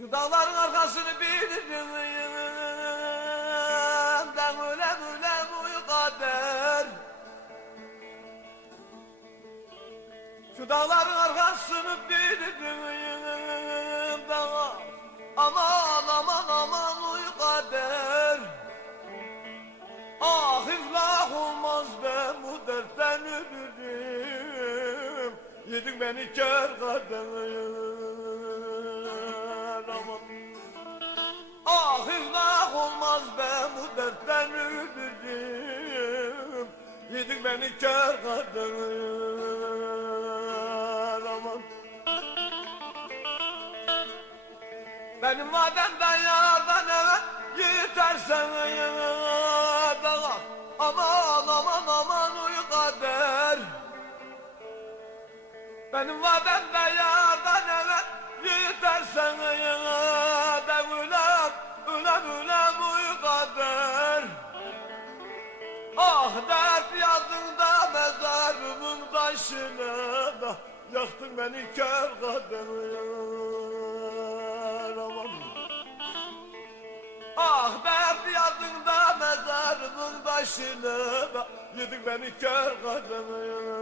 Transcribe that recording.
Şu dağların arkasını bilirim Ben ölem ölem uyu kader. Şu dağların arkasını bilirim Ben aman aman aman uyu kader. Ah iflah olmaz ben bu dertten ölürüm Yedin beni kör kader Ah iflah olmaz ben bu dertten ölürüm. Yedin beni kör kader aman. Benim vademden yardan evet Yetersen dağa Aman aman aman uyu kader. Benim vademden yardan evet Yetersen ulan uyu kader. Ah dert yazdın da mezarımın taşına da Yaktın beni kör kader. Aman. Ah dert yazdın da mezarımın taşına da Yedin beni kör kader